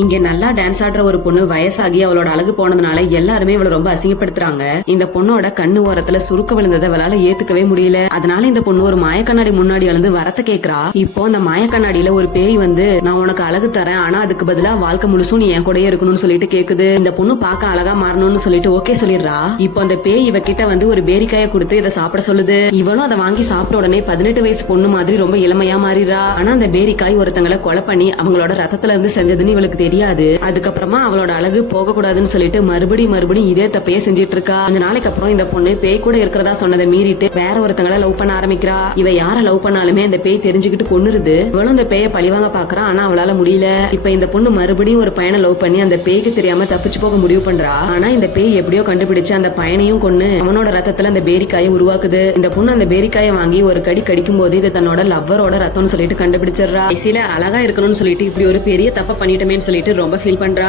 இங்க நல்லா டான்ஸ் ஆடுற ஒரு பொண்ணு வயசாகி அவளோட அழகு போனதுனால எல்லாருமே அவளை ரொம்ப அசிங்கப்படுத்துறாங்க. இந்த பொண்ணோட கண்ணு ஓரத்துல சுருக்க விழுந்ததை அவளால ஏத்துக்கவே முடியல. அதனால இந்த பொண்ணு ஒரு மாயக்கண்ணாடி முன்னாடி அழுந்து வரத்த கேக்குறா. இப்போ அந்த மாயக்கண்ணாடியில ஒரு பேய் வந்து நான் உனக்கு அழகு தரேன், ஆனா அதுக்கு பதிலா வாழ்க்கை முழுசும் நீ என் கூடயே இருக்கணும்னு சொல்லிட்டு கேக்குது. இந்த பொண்ணு பார்க்க அழகா மாறணும்னு சொல்லிட்டு ஓகே சொல்லிடுறா. இப்போ அந்த பேய் இவகிட்ட வந்து ஒரு பேரிக்காய கொடுத்து இதை சாப்பிட சொல்லுது. இவனும் அதை வாங்கி சாப்பிட்ட உடனே 18 வயசு பொண்ணு மாதிரி ரொம்ப இளமையா மாறிடுறா. ஆனா அந்த பேரிக்காய் ஒருத்தங்களை கொலை பண்ணி அவங்களோட ரத்தத்துல இருந்து செஞ்சதுன்னு இவளுக்கு தெரியாது. அதுக்கப்புறமா அவளோட அழகு போக கூடாதுன்னு சொல்லிட்டு மறுபடியும் இதே தப்பையே செஞ்சிட்டு இருக்கா. கொஞ்ச நாளைக்கு அப்புறம் இந்த பொண்ணு பேய் கூட இருக்கிறதா சொன்னதை மீறிட்டு வேற ஒருத்தங்களை லவ் பண்ண ஆரம்பிக்கிறா. இவ யார லவ் பண்ணாலுமே அந்த பேய் தெரிஞ்சுக்கிட்டு கொன்னுருது. இவளும் இந்த பேயை பழிவாங்க பாக்குறா, ஆனா அவளால முடியல. இப்ப இந்த பொண்ணு மறுபடியும் ஒரு பையனை லவ் பண்ணி அந்த பேய்க்கு தெரியாம தப்பிச்சு போக முடிவு பண்றா. ஆனா இந்த பேய் எப்படியோ கண்டுபிடிச்சு அந்த பையனையும் கொன்னு அவனோட ரத்தத்துல அந்த பேரிக்காயை உருவாக்குது. இந்த பொண்ணு அந்த பேரிக்காயை வாங்கி ஒரு கடி கடிக்கும் போது இது தன்னோட லவ்வரோட ரத்தம்னு சொல்லிட்டு கண்டுபிடிச்சிடறா. கடைசியில அழகா இருக்கணும்னு சொல்லிட்டு இப்படி ஒரு பெரிய தப்ப பண்ணிட்டோமேன்னு சொல்லிட்டு ரொம்ப ஃபீல் பண்றா.